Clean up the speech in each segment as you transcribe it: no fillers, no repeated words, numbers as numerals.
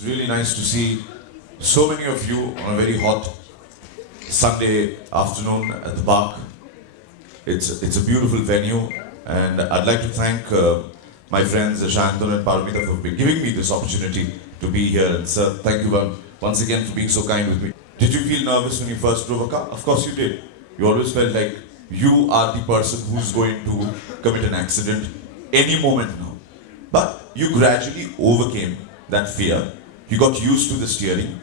It's really nice to see so many of you on a very hot Sunday afternoon at the park. It's a beautiful venue, and I'd like to thank my friends Shantanu and Paramita for giving me this opportunity to be here. And sir, thank you once again for being so kind with me. Did you feel nervous when you first drove a car? Of course you did. You always felt like you are the person who's going to commit an accident any moment now. But you gradually overcame that fear. You got used to the steering,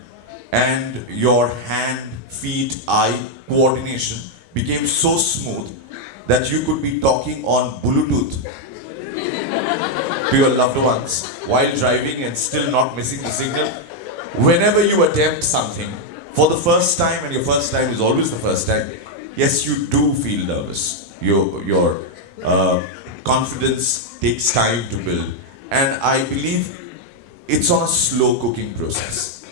and your hand, feet, eye coordination became so smooth that you could be talking on Bluetooth to your loved ones while driving and still not missing the signal. Whenever you attempt something for the first time, and your first time is always the first time, yes, you do feel nervous. Your confidence takes time to build, and I believe it's on a slow cooking process.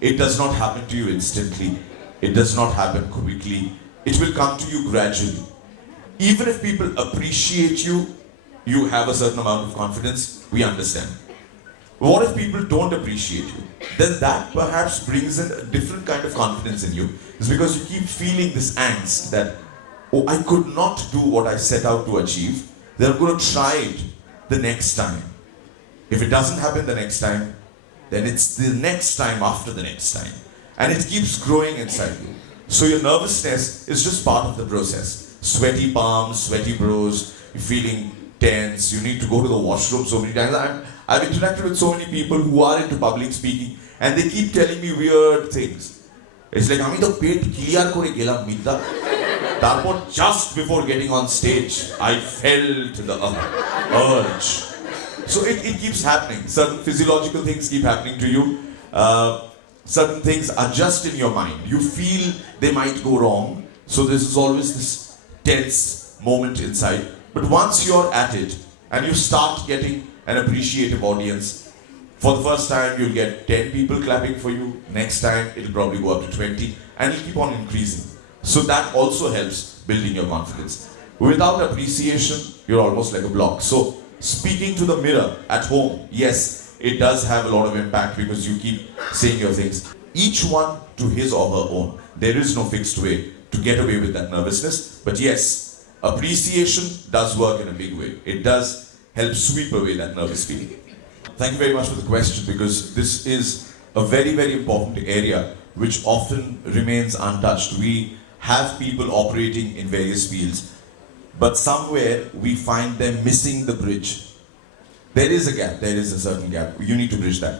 It does not happen to you instantly. It does not happen quickly. It will come to you gradually. Even if people appreciate you, you have a certain amount of confidence, we understand. What if people don't appreciate you? Then that perhaps brings in a different kind of confidence in you. It's because you keep feeling this angst that, oh, I could not do what I set out to achieve. Then I'm going to try it the next time. If it doesn't happen the next time, then it's the next time after the next time. And it keeps growing inside you. So your nervousness is just part of the process. Sweaty palms, sweaty brows, you're feeling tense, you need to go to the washroom so many times. I've interacted with so many people who are into public speaking, and they keep telling me weird things. It's like, আমি তো পেট clear করে গেলাম মিথ্যা, তারপর just before getting on stage, I felt the urge. So it keeps happening. Certain physiological things keep happening to you. Certain things are just in your mind. You feel they might go wrong. So this is always this tense moment inside. But once you're at it and you start getting an appreciative audience, for the first time you'll get 10 people clapping for you. Next time it'll probably go up to 20, and it'll keep on increasing. So that also helps building your confidence. Without appreciation, you're almost like a block. So speaking to the mirror at home, yes, it does have a lot of impact because you keep saying your things. Each one to his or her own. There is no fixed way to get away with that nervousness. But yes, appreciation does work in a big way. It does help sweep away that nervous feeling. Thank you very much for the question, because this is a very, very important area which often remains untouched. We have people operating in various fields, but somewhere we find them missing the bridge. There is a gap, there is a certain gap. You need to bridge that.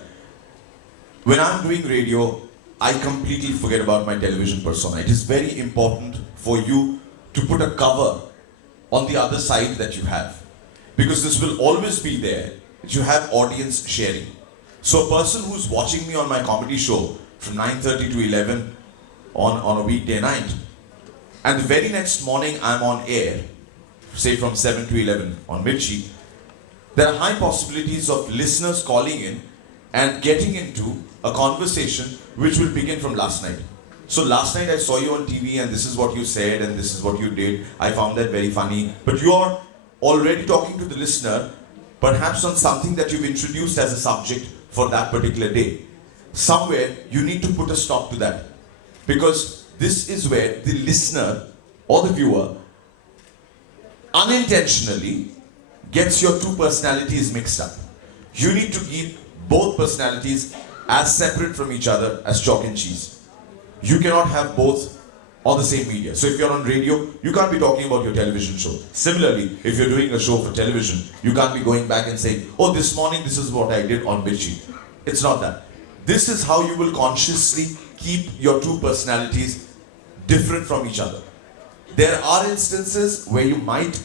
When I'm doing radio, I completely forget about my television persona. It is very important for you to put a cover on the other side that you have, because this will always be there, that you have audience sharing. So a person who's watching me on my comedy show from 9:30 to 11 on a weekday night, and the very next morning I'm on air, say from 7 to 11 on Mirchi, there are high possibilities of listeners calling in and getting into a conversation which will begin from last night. So last night I saw you on TV and this is what you said and this is what you did. I found that very funny. But you're already talking to the listener, perhaps on something that you've introduced as a subject for that particular day. Somewhere you need to put a stop to that, because this is where the listener or the viewer unintentionally gets your two personalities mixed up. You need to keep both personalities as separate from each other as chalk and cheese. You cannot have both on the same media. So if you're on radio, you can't be talking about your television show. Similarly, if you're doing a show for television, you can't be going back and saying, oh, this morning this is what I did on Mirchi. It's not that. This is how you will consciously keep your two personalities different from each other. There are instances where you might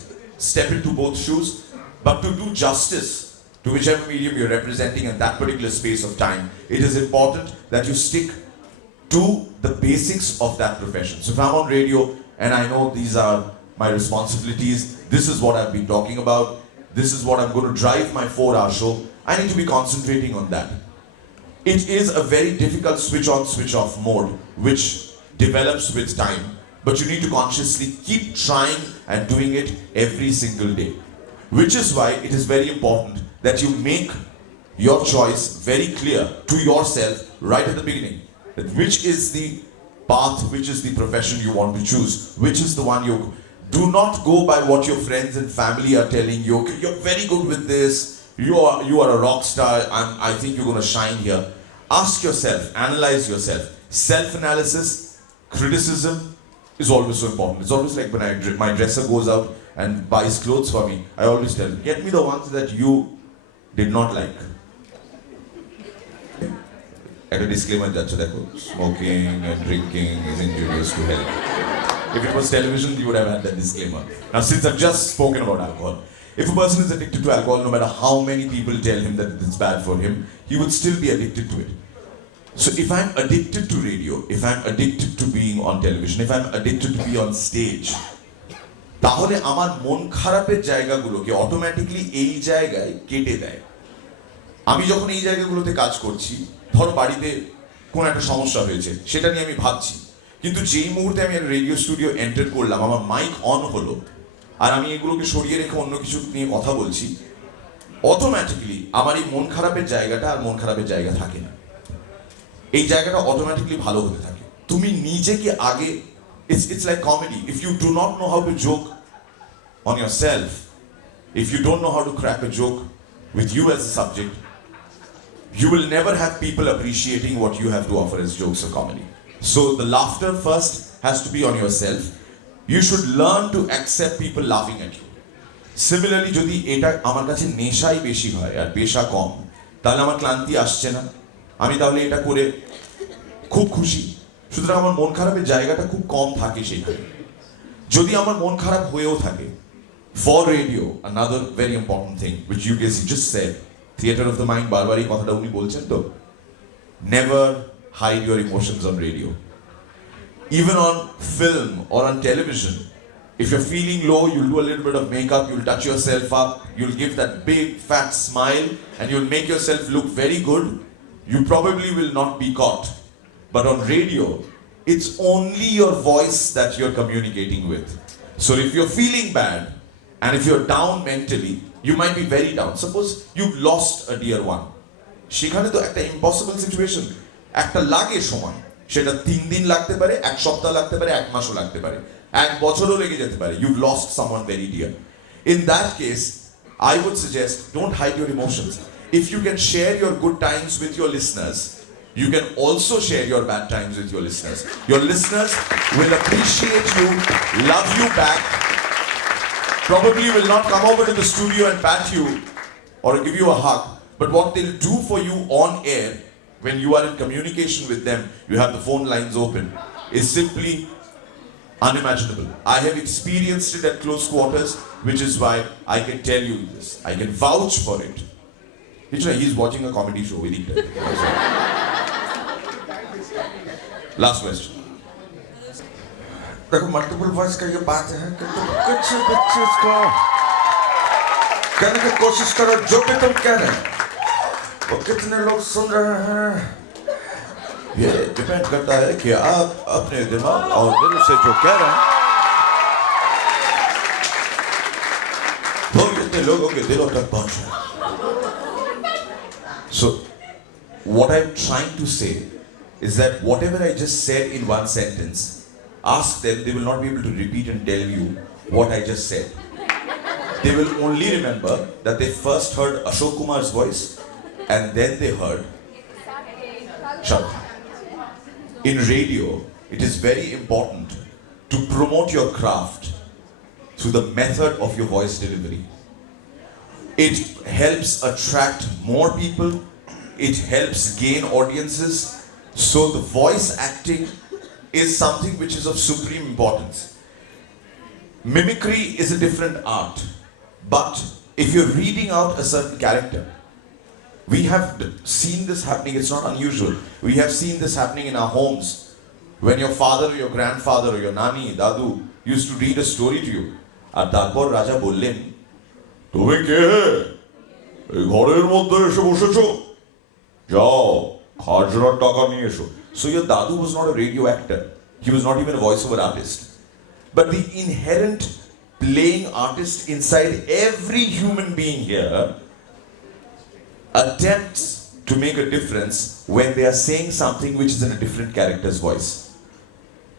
step into both shoes, but to do justice to whichever medium you're representing in that particular space of time, it is important that you stick to the basics of that profession. So if I'm on radio and I know these are my responsibilities, this is what I've been talking about, this is what I'm going to drive my 4-hour show, I need to be concentrating on that. It is a very difficult switch on, switch off mode which develops with time, but you need to consciously keep trying and doing it every single day. Which is why it is very important that you make your choice very clear to yourself right at the beginning. That which is the path, which is the profession you want to choose, which is the one you... Do not go by what your friends and family are telling you. Okay, you're very good with this, you are a rock star, I think you're going to shine here. Ask yourself, analyze yourself. Self-analysis, criticism is always so important. It's always like when my dresser goes out and buys clothes for me, I always tell him, get me the ones that you did not like. At a disclaimer, that's smoking and drinking is injurious to health. If it was television, you would have had that disclaimer. Now, since I've just spoken about alcohol, if a person is addicted to alcohol, no matter how many people tell him that it's bad for him, he would still be addicted to it. So if I'm addicted to radio, if I'm addicted to being on television, if I'm addicted to be on stage, তাহলে আমার মন খারাপের জায়গাগুলোকে automatically এই জায়গায় কেটে দেয়। আমি যখন এই জায়গাগুলোতে কাজ করছি, ধরো বাড়িতে কোন একটা সমস্যা হয়েছে, সেটা নিয়ে আমি ভাবছি, কিন্তু যেই মুহূর্তে আমি রেডিও স্টুডিও এন্টার করলাম, আমার মাইক অন হলো, আর আমি এগুলোকে সরিয়ে রেখে অন্য কিছু নিয়ে কথা বলছি, অটোমেটিক্যালি আমার এই মন খারাপের জায়গাটা আর মন খারাপের জায়গা থাকে না। এই জায়গাটা অটোমেটিক্যালি ভালো হতে থাকে। তুমি নিজেকে আগে, it's like comedy. If you do not know how to joke on yourself, if you don't know how to crack a joke with you as a subject, you will never have people appreciating what you have to offer as jokes or comedy. So the laughter first has to be on yourself. You should learn to accept people laughing at you. Similarly, যদি এটা আমার কাছে নেশাই বেশি হয় আর পেশা কম, তাহলে আমার ক্লান্তি আসছে না, আমি তাহলে এটা করে খুব খুশি, সুতরাং আমার মন খারাপের জায়গাটা খুব কম থাকে সেখানে। যদি আমার মন খারাপ হয়েও থাকে, for radio, another very important thing which you guys just said, theater of the mind, বারবার এই কথাটা উনি বলছেন তো, never hide your emotions on radio. Even on film or on television, if you're feeling low, you'll do a little bit of makeup, you'll touch yourself up, you'll give that big fat smile, and you'll make yourself look very good. You probably will not be caught. But on radio, it's only your voice that you're communicating with. So if you're feeling bad, and if you're down mentally, you might be very down. Suppose you've lost a dear one. সেখানে তো একটা impossible situation, একটা লাগে সময়, সেটা 3 দিন লাগতে পারে, 1 সপ্তাহ লাগতে পারে, 1 মাসও লাগতে পারে, 1 বছরও লেগে যেতে পারে. You've lost someone very dear. In that case, I would suggest don't hide your emotions. If you can share your good times with your listeners, you can also share your bad times with your listeners. Your listeners will appreciate you, love you back, probably will not come over to the studio and pat you or give you a hug, but what they'll do for you on air, when you are in communication with them, you have the phone lines open, is simply unimaginable. I have experienced it at close quarters, which is why I can tell you this. I can vouch for it. He's watching a comedy show with Ethan. Last question. देखो multiple voice का ये बात है कि तुम कुछ भी चीज को कहने की कोशिश करो, जो भी तुम कह रहे हो वो कितने लोग सुन रहे हैं, ये डिपेंड करता है कि आप अपने दिमाग और दिल से जो कह रहे हैं वो कितने लोगों के दिलों तक पहुंच रहा है. So what I'm trying to say is that whatever I just said in one sentence, ask them, they will not be able to repeat and tell you what I just said. They will only remember that they first heard Ashok Kumar's voice and then they heard Shah Rukh Khan. In radio, it is very important to promote your craft through the method of your voice delivery. It helps attract more people, it helps gain audiences. So the voice acting is something which is of supreme importance. Mimicry is a different art, but if you're reading out a certain character, we have seen this happening, it's not unusual. We have seen this happening in our homes. When your father or your grandfather or your nani, dadu used to read a story to you. আর তারপর রাজা বললেন, তুমি কে? এই ঘরের মধ্যে এসে বসেছো? যাও, খাজনার টাকা নিয়ে এসো. So your dadu was not a radio actor. He was not even a voiceover artist. But the inherent playing artist inside every human being here attempts to make a difference when they are saying something which is in a different character's voice.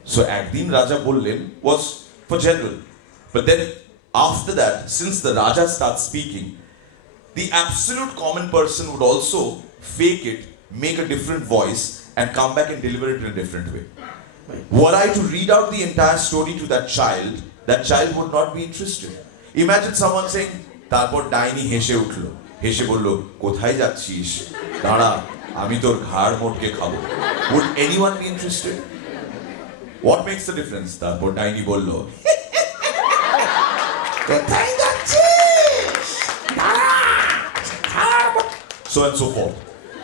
So Ekdin Raja Bollen was for general. But then after that, since the Raja starts speaking, the absolute common person would also fake it, make a different voice, and come back and deliver it in a different way. Were I to read out the entire story to that child would not be interested. Imagine someone saying, তারপর ডাইনি হেসে উঠলো, হেসে বলল, কোথায় যাচ্ছিস? দাঁড়া, আমি তোর ঘাড় মোটকে খাবো. Would anyone be interested? What makes the difference? তারপর ডাইনি বলল, কোথায় যাচ্ছিস? দাঁড়া, ঘাড় মোট. So and so forth.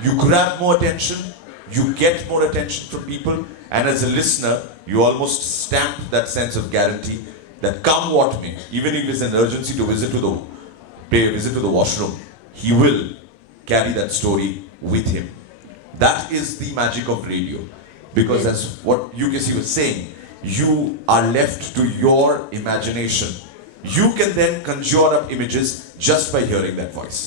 You grab more attention, you get more attention from people, and as a listener, you almost stamp that sense of guarantee that come what may, even if it's an urgency to visit to the washroom, he will carry that story with him. That is the magic of radio. Because as what UKC was saying, you are left to your imagination. You can then conjure up images just by hearing that voice.